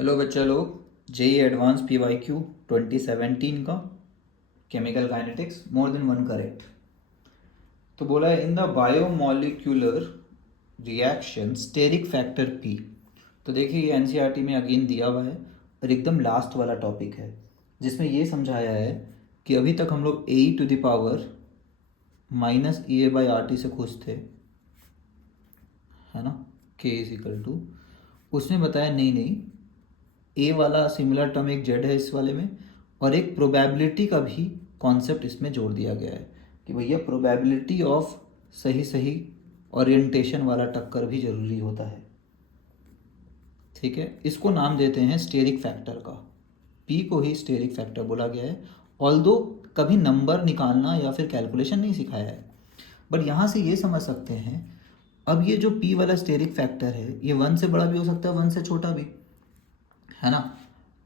Hello बच्चा लोग, JEE advance PYQ 2017 का chemical kinetics more than one correct. तो बोला है in the bimolecular reaction steric factor P. तो देखिए ये एनसीईआरटी में अगेन दिया हुआ है और एकदम लास्ट वाला टॉपिक है जिसमें ये समझाया है कि अभी तक हम लोग A to the power minus E A by R T से खुश थे, है ना, के इज इक्वल टू। उसने बताया नहीं नहीं, ए वाला सिमिलर टर्म एक जेड है इस वाले में, और एक प्रोबेबिलिटी का भी कॉन्सेप्ट इसमें जोड़ दिया गया है कि भैया प्रोबेबिलिटी ऑफ सही सही ओरिएंटेशन वाला टक्कर भी ज़रूरी होता है। ठीक है, इसको नाम देते हैं स्टेरिक फैक्टर का। पी को ही स्टेरिक फैक्टर बोला गया है, ऑल्दो कभी नंबर निकालना या फिर कैलकुलेशन नहीं सिखाया है। बट यहाँ से ये समझ सकते हैं, अब ये जो पी वाला स्टेरिक फैक्टर है ये 1 से बड़ा भी हो सकता है, 1 से छोटा भी, है ना।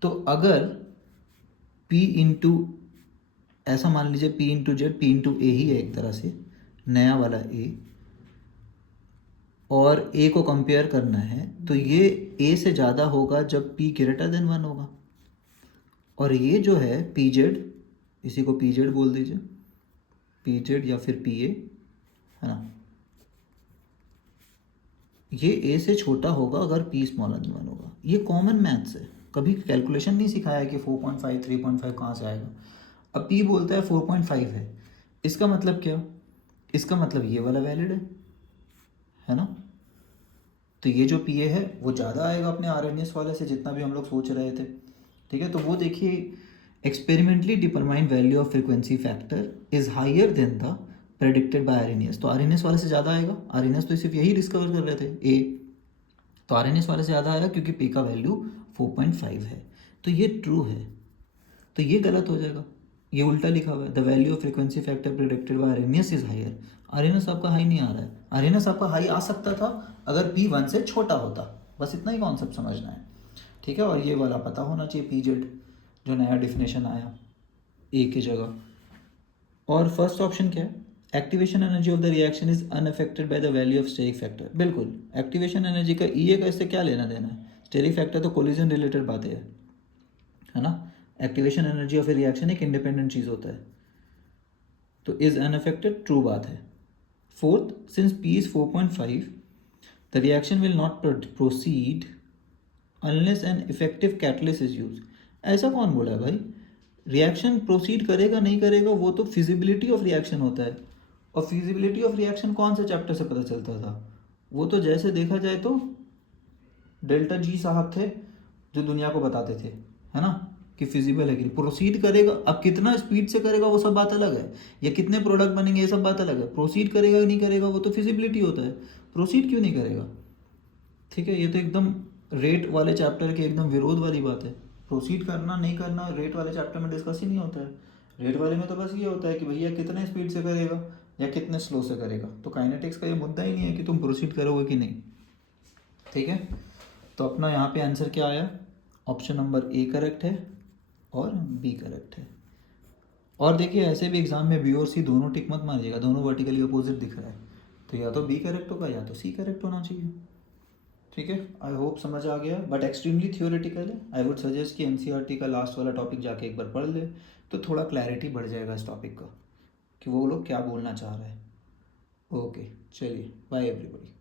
तो अगर P इंटू, ऐसा मान लीजिए P into Z, P into A ही है एक तरह से, नया वाला A, और A को कंपेयर करना है तो ये A से ज़्यादा होगा जब P ग्रेटर देन 1 होगा। और ये जो है पी जेड, इसी को पी जेड बोल दीजिए, पी जेड या फिर पी ए, है ना, ये ए से छोटा होगा अगर पी स्मॉलर देन 1 होगा। ये कॉमन मैथ्स है, कभी कैलकुलेशन नहीं सिखाया है कि 4.5 3.5 कहाँ से आएगा। अब पी बोलता है 4.5 है, इसका मतलब क्या, इसका मतलब ये वाला वैलिड है ना। तो ये जो पी ए है वो ज़्यादा आएगा अपने आर एन एस वाले से, जितना भी हम लोग सोच रहे थे। ठीक है, तो वो देखिए, experimentally determined value of frequency factor is higher than the predicted by R N S. तो आर एन एस वाले से ज़्यादा आएगा, आर एन एस तो सिर्फ यही डिस्कवर कर रहे थे ए, तो आर एन एस वाले से ज़्यादा आएगा क्योंकि पी का वैल्यू 4.5 है। तो ये ट्रू है, तो ये गलत हो जाएगा, ये उल्टा लिखा हुआ है, the value of frequency factor predicted by R N S is higher. R N S आपका हाई नहीं आ रहा है, आर एन एस आपका हाई आ सकता था अगर पी 1 से छोटा होता, बस इतना ही कॉन्सेप्ट समझना है। ठीक है, और ये वाला पता होना चाहिए पी जेड, जो नया डिफिनेशन आया ए की जगह। और फर्स्ट ऑप्शन क्या है, activation energy of the reaction is unaffected by the value of steric factor. बिल्कुल, एक्टिवेशन एनर्जी का ई ए का इससे क्या लेना देना है, स्टेरिक फैक्टर तो कोलिजन रिलेटेड बातें है ना। Activation energy of a reaction एक इंडिपेंडेंट चीज़ होता है, तो इज अनअफेक्टेड, ट्रू बात है। Fourth, since P is 4.5 the reaction will not proceed unless an effective catalyst is use. ऐसा कौन बोला है भाई, रिएक्शन प्रोसीड करेगा नहीं करेगा वो तो फिजिबिलिटी ऑफ रिएक्शन होता है, और फिजिबिलिटी ऑफ रिएक्शन कौन से चैप्टर से पता चलता था, वो तो जैसे देखा जाए तो डेल्टा जी साहब थे जो दुनिया को बताते थे, है ना, कि फिजिबल है कि प्रोसीड करेगा। अब कितना स्पीड से करेगा वो सब बात अलग है, या कितने प्रोडक्ट बनेंगे ये सब बात अलग है, प्रोसीड करेगा नहीं करेगा वो तो फिजिबिलिटी होता है, प्रोसीड क्यों नहीं करेगा। ठीक है, ये तो एकदम रेट वाले चैप्टर के एकदम विरोध वाली बात है। प्रोसीड करना नहीं करना रेट वाले चैप्टर में डिस्कस ही नहीं होता है। रेट वाले में तो बस ये होता है कि भैया कितने स्पीड से करेगा या कितने स्लो से करेगा। तो काइनेटिक्स का ये मुद्दा ही नहीं है कि तुम प्रोसीड करोगे कि नहीं। ठीक है, तो अपना यहाँ पे आंसर क्या आया, ऑप्शन नंबर ए करेक्ट है और बी करेक्ट है। और देखिए ऐसे भी एग्जाम में बी और सी दोनों टिक मत मारिएगा, दोनों वर्टिकली अपोजिट दिख रहा है, तो या तो बी करेक्ट होगा या तो सी करेक्ट होना चाहिए। ठीक है, आई होप समझ आ गया, बट एक्सट्रीमली थियोरेटिकल है। आई वुड सजेस्ट कि एनसीईआरटी का लास्ट वाला टॉपिक जाके एक बार पढ़ ले, तो थोड़ा क्लैरिटी बढ़ जाएगा इस टॉपिक का कि वो लोग क्या बोलना चाह रहे हैं। ओके, चलिए, बाय एवरीबॉडी।